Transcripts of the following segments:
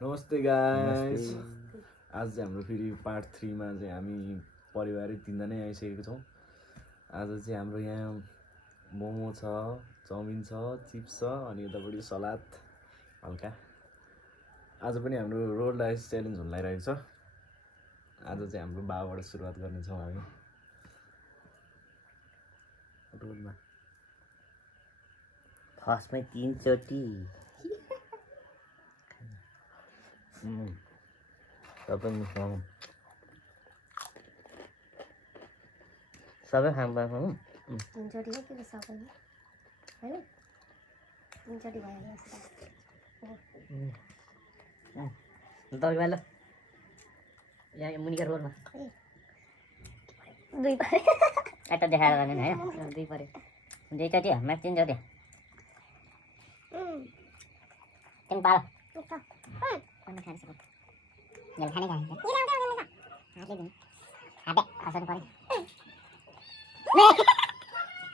नमस्ते गाइस। आज चाहिँ हाम्रो फेरि पार्ट 3 मा चाहिँ हामी परिवारै तीनजना आइसकेको छौँ। आज चाहिँ हाम्रो यहाँ मोमो छ, चाउमिन छ, चिप्स छ अनि यतापट्टि सलाद हल्का। आज पनि हाम्रो रोड लाइफ च्यालेन्ज हुन लागिरहेको छ। आज चाहिँ हाम्रो बाबाट सुरुवात गर्नेछौँ हामी। रोडमा फर्स्टमै 3 चोटि सबै खानु पर्छ। 3 चोटि हो कि सबैले हैन 3 चोटि भयो दबाई भाइ ल यहाँ मुनिका रोडमा दुई परे एउटा देखाएर गर्ने हैन दुई पऱ्यो दुईचोटि हो म्याक्स 3 चोटि तिमी पाल खाने खाने हाते खसाउनु पर्यो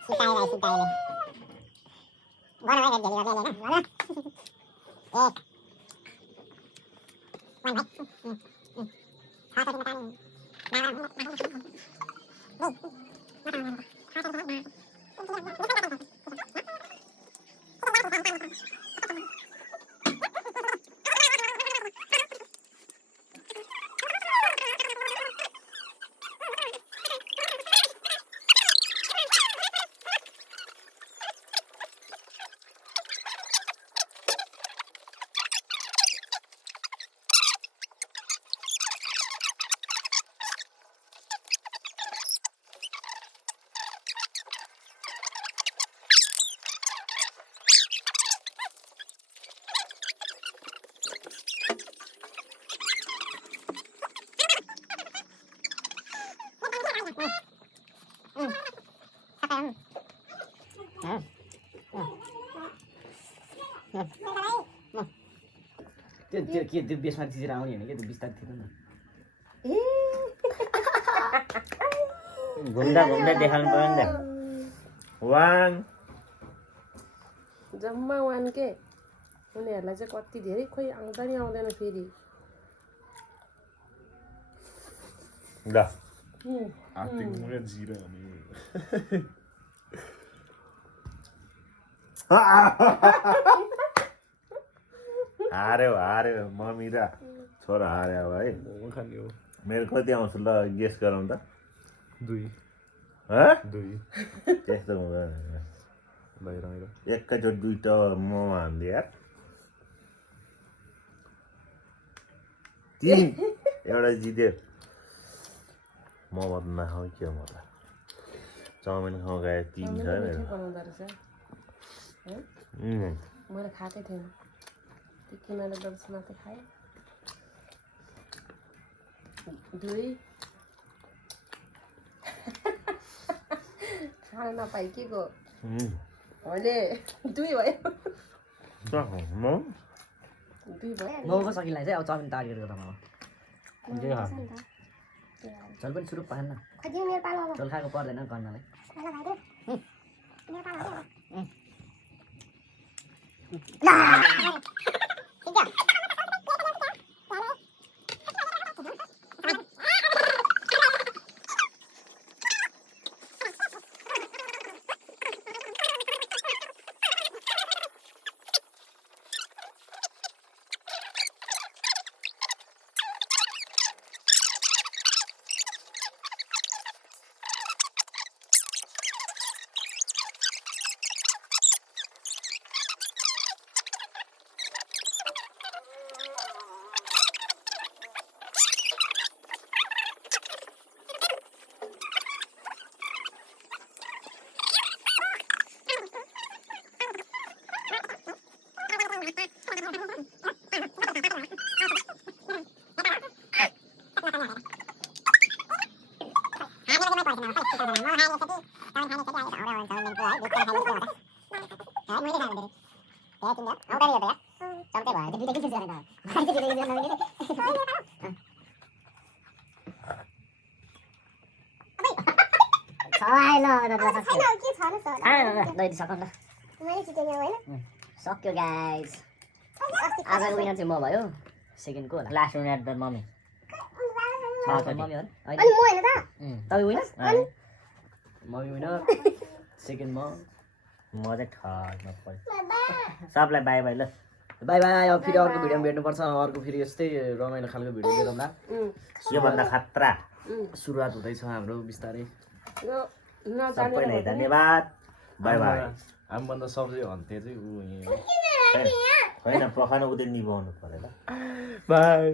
सिकाइलाई सिकाइले बनाए धेरै गर्दै हैन ल एक वन भाइ खाता दिन पानी त्यो के त्यो बेसमा चिजेर आउने हैन के त्यो बिस्तारै थियो नि घुम्दा घुम्दा देखाउनु पर्यो नि त वान जम्मा 1 के उनीहरूलाई चाहिँ कति धेरै खोइ आउँदा नि आउँदैन फेरि ल आर्टिङ मुगा जिरा अनि हार्यो मम्मी र छोरा हार्यो है। मेरो कति आउँछ ल गेस गरौँ त 2 त्यस्तो हुँदैन एकैचोटि दुईटा मोमो हान्दियो यार 3 एउटा जित्यो मोमो त नखाऊ के म त चाउमिन खाऊ गए 3 छ मेरो बनाउँदो रहेछ मैले खाएकै थिएन त्यो किनेर दस मात्रै खाएँ 2 खान नपाइ के गो अहिले 2 भयो 2 भयो मोमो सकिलाई चाहिँ अब चाउमिन टार्गेट गरौँ अब जे खा चल पनि सुरु पाएन खै मेरो पालो चल खाएको पर्दैन गर्नलाई ल भाइ मेरो पालो सक्यो गाइस आजको विनर चाहिँ म भयो सेकेन्डको होला last winner the mummy mummy हो अनि म होइन त तपाईँ विनर मम्मी विनर सेकेन्ड म चाहिँ थर्डमा पऱ्यो सबलाई बाई बाई ल बाई बाई अब फेरि अर्को भिडियोमा भेट्नुपर्छ अर्को फेरि यस्तै रमाइलो खालको भिडियो लिएर आउँला योभन्दा खतरा सुरुवात हुँदैछ हाम्रो बिस्तारै सबैलाई धन्यवाद बाई बाई हामीभन्दा सब्जी भन्थे चाहिँ ऊ होइन प्रखान उतै निभाउनु पऱ्यो ल बाई